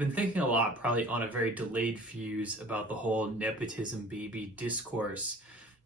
been thinking a lot, probably on a very delayed fuse, about the whole nepotism baby discourse.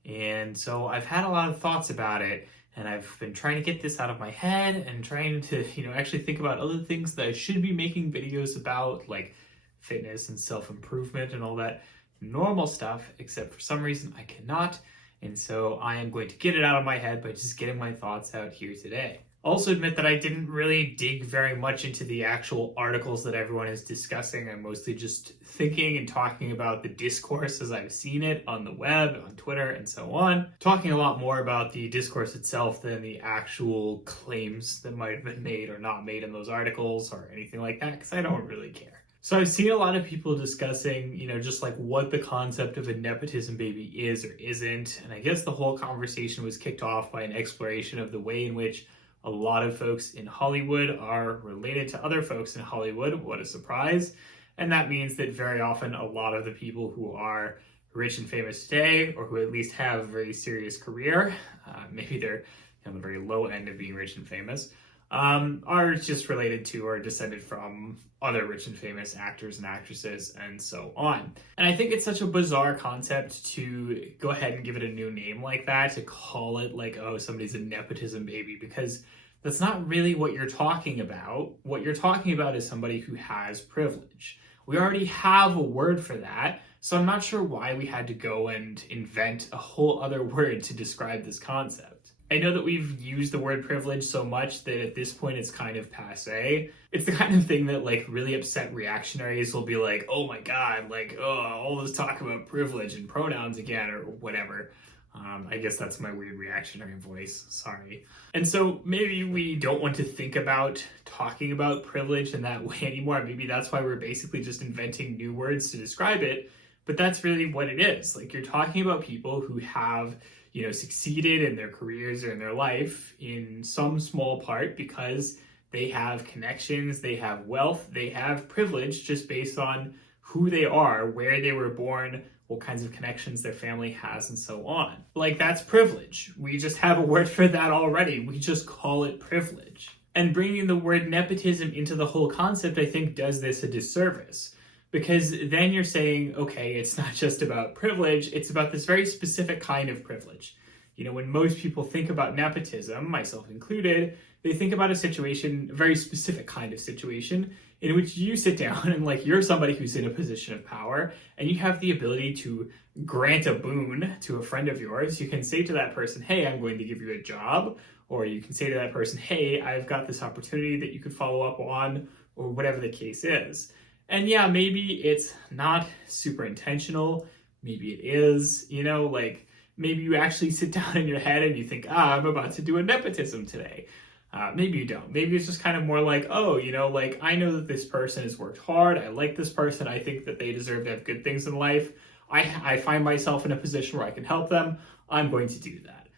And so I've had a lot of thoughts about it, and I've been trying to get this out of my head and trying to, actually think about other things that I should be making videos about, like fitness and self-improvement and all that normal stuff, except for some reason I cannot. And so I am going to get it out of my head by just getting my thoughts out here today. Also admit that I didn't really dig very much into the actual articles that everyone is discussing. I'm mostly just thinking and talking about the discourse as I've seen it on the web, on Twitter, and so on. Talking a lot more about the discourse itself than the actual claims that might have been made or not made in those articles or anything like that, because I don't really care. So I've seen a lot of people discussing, just like what the concept of a nepotism baby is or isn't. And I guess the whole conversation was kicked off by an exploration of the way in which a lot of folks in Hollywood are related to other folks in Hollywood. What a surprise. And that means that very often a lot of the people who are rich and famous today, or who at least have a very serious career, maybe they're on the very low end of being rich and famous, are just related to or descended from other rich and famous actors and actresses and so on. And I think it's such a bizarre concept to go ahead and give it a new name like that, to call it like, oh, somebody's a nepotism baby, because that's not really what you're talking about. What you're talking about is somebody who has privilege. We already have a word for that, so I'm not sure why we had to go and invent a whole other word to describe this concept. I know that we've used the word privilege so much that at this point it's kind of passé. It's the kind of thing that like really upset reactionaries will be like, oh my god, like, oh, all this talk about privilege and pronouns again or whatever. I guess that's my weird reactionary voice, sorry. And so maybe we don't want to think about talking about privilege in that way anymore. Maybe that's why we're basically just inventing new words to describe it. But that's really what it is. Like, you're talking about people who have succeeded in their careers or in their life in some small part because they have connections, they have wealth, they have privilege just based on who they are, where they were born, what kinds of connections their family has, and so on. Like, that's privilege. We just have a word for that already. We just call it privilege. And bringing the word nepotism into the whole concept, I think, does this a disservice. Because then you're saying, okay, it's not just about privilege, it's about this very specific kind of privilege. When most people think about nepotism, myself included, they think about a situation, a very specific kind of situation, in which you sit down and like you're somebody who's in a position of power and you have the ability to grant a boon to a friend of yours. You can say to that person, hey, I'm going to give you a job. Or you can say to that person, hey, I've got this opportunity that you could follow up on, or whatever the case is. And yeah, maybe it's not super intentional. Maybe it is, like maybe you actually sit down in your head and you think, I'm about to do a nepotism today. Maybe you don't. Maybe it's just kind of more like, oh, like I know that this person has worked hard. I like this person. I think that they deserve to have good things in life. I find myself in a position where I can help them. I'm going to do that.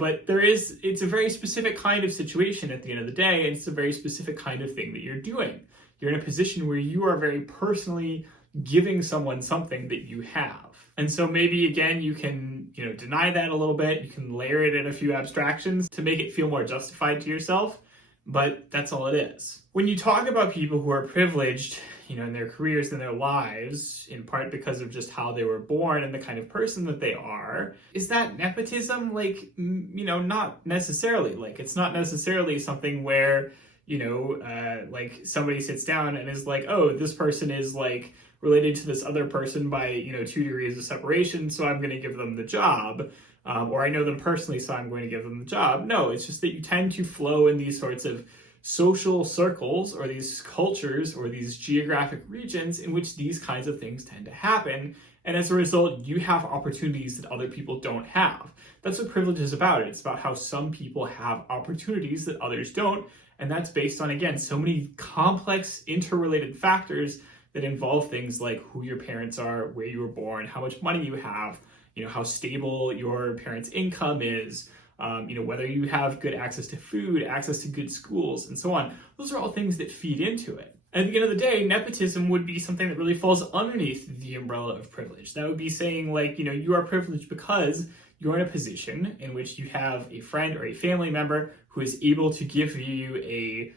But it's a very specific kind of situation at the end of the day. And it's a very specific kind of thing that you're doing. You're in a position where you are very personally giving someone something that you have. And so maybe, again, you can, deny that a little bit. You can layer it in a few abstractions to make it feel more justified to yourself. But that's all it is. When you talk about people who are privileged, in their careers and their lives, in part because of just how they were born and the kind of person that they are, is that nepotism? Like, not necessarily. Like, it's not necessarily something where like somebody sits down and is like, oh, this person is like related to this other person by, 2 degrees of separation, so I'm going to give them the job. Or I know them personally, so I'm going to give them the job. No, it's just that you tend to flow in these sorts of social circles or these cultures or these geographic regions in which these kinds of things tend to happen. And as a result, you have opportunities that other people don't have. That's what privilege is about. It's about how some people have opportunities that others don't. And that's based on, again, so many complex interrelated factors that involve things like who your parents are, where you were born, how much money you have, how stable your parents' income is, whether you have good access to food, access to good schools, and so on. Those are all things that feed into it. At the end of the day, nepotism would be something that really falls underneath the umbrella of privilege. That would be saying, like, you are privileged because you're in a position in which you have a friend or a family member who is able to give you a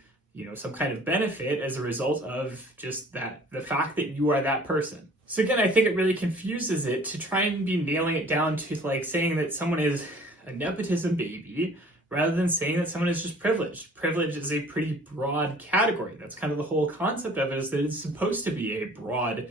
some kind of benefit as a result of just the fact that you are that person. So again, I think it really confuses it to try and be nailing it down to like saying that someone is a nepotism baby rather than saying that someone is just privileged. Privilege is a pretty broad category. That's kind of the whole concept of it, is that it's supposed to be a broad,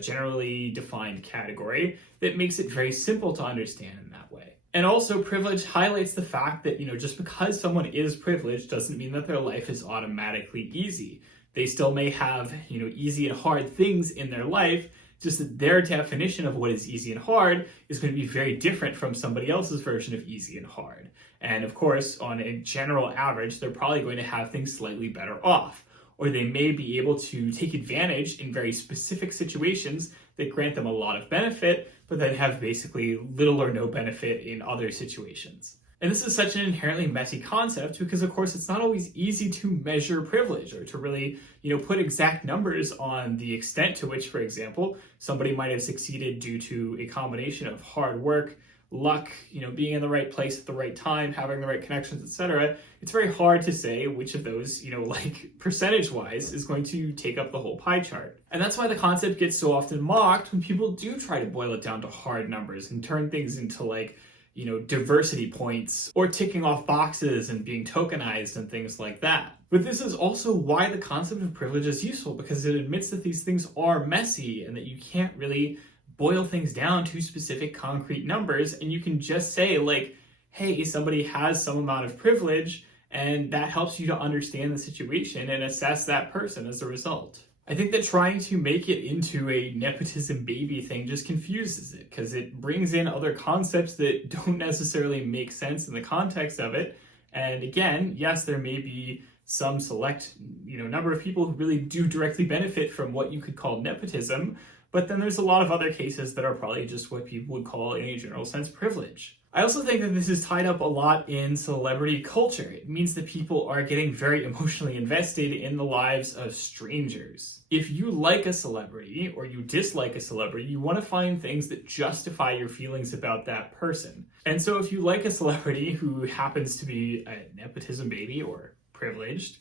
generally defined category that makes it very simple to understand in that way. And also, privilege highlights the fact that, just because someone is privileged doesn't mean that their life is automatically easy. They still may have, easy and hard things in their life, just that their definition of what is easy and hard is going to be very different from somebody else's version of easy and hard. And of course, on a general average, they're probably going to have things slightly better off. Or they may be able to take advantage in very specific situations that grant them a lot of benefit, but then have basically little or no benefit in other situations. And this is such an inherently messy concept because, of course, it's not always easy to measure privilege or to really, put exact numbers on the extent to which, for example, somebody might have succeeded due to a combination of hard work, luck, being in the right place at the right time, having the right connections, etc. It's very hard to say which of those, percentage-wise is going to take up the whole pie chart. And that's why the concept gets so often mocked when people do try to boil it down to hard numbers and turn things into diversity points or ticking off boxes and being tokenized and things like that. But this is also why the concept of privilege is useful, because it admits that these things are messy and that you can't really boil things down to specific concrete numbers, and you can just say hey, somebody has some amount of privilege, and that helps you to understand the situation and assess that person as a result. I think that trying to make it into a nepotism baby thing just confuses it, because it brings in other concepts that don't necessarily make sense in the context of it. And again, yes, there may be some select, number of people who really do directly benefit from what you could call nepotism, but then there's a lot of other cases that are probably just what people would call, in a general sense, privilege. I also think that this is tied up a lot in celebrity culture. It means that people are getting very emotionally invested in the lives of strangers. If you like a celebrity or you dislike a celebrity, you want to find things that justify your feelings about that person. And so if you like a celebrity who happens to be a nepotism baby or privileged,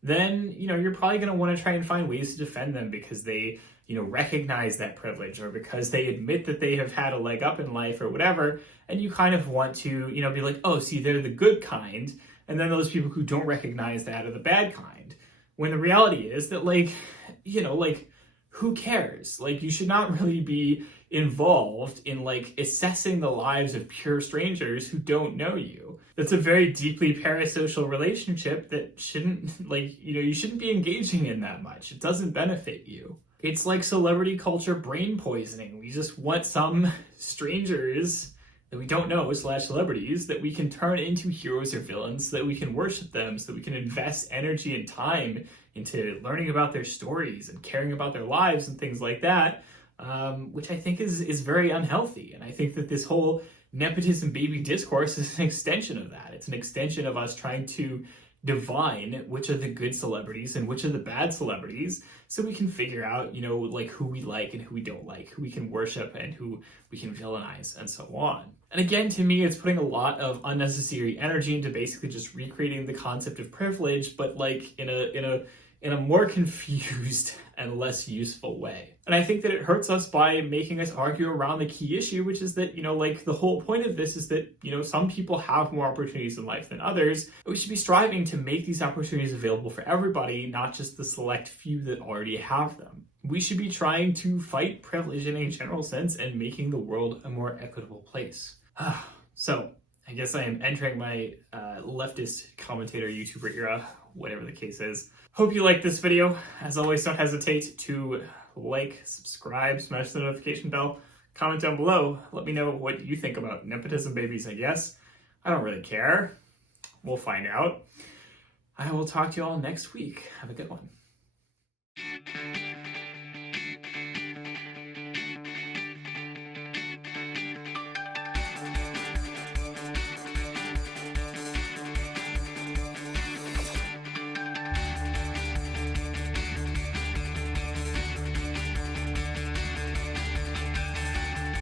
then, you're probably going to want to try and find ways to defend them because they, recognize that privilege, or because they admit that they have had a leg up in life or whatever, and you kind of want to, be like, oh, see, they're the good kind, and then those people who don't recognize that are the bad kind. When the reality is that, who cares? You should not really be involved in, assessing the lives of pure strangers who don't know you. That's a very deeply parasocial relationship that shouldn't, you shouldn't be engaging in that much. It doesn't benefit you. It's like celebrity culture brain poisoning. We just want some strangers that we don't know / celebrities that we can turn into heroes or villains, so that we can worship them, so that we can invest energy and time into learning about their stories and caring about their lives and things like that, which I think is very unhealthy. And I think that this whole nepotism baby discourse is an extension of that. It's an extension of us trying to divine which are the good celebrities and which are the bad celebrities, so we can figure out, who we like and who we don't like, who we can worship and who we can villainize, and so on. And again, to me, it's putting a lot of unnecessary energy into basically just recreating the concept of privilege, but in a more confused and less useful way. And I think that it hurts us by making us argue around the key issue, which is that, the whole point of this is that, some people have more opportunities in life than others. But we should be striving to make these opportunities available for everybody, not just the select few that already have them. We should be trying to fight privilege in a general sense and making the world a more equitable place. So, I guess I am entering my leftist commentator YouTuber era, whatever the case is. Hope you liked this video. As always, don't hesitate to like, subscribe, smash the notification bell, comment down below. Let me know what you think about nepotism babies, I guess. I don't really care. We'll find out. I will talk to you all next week. Have a good one.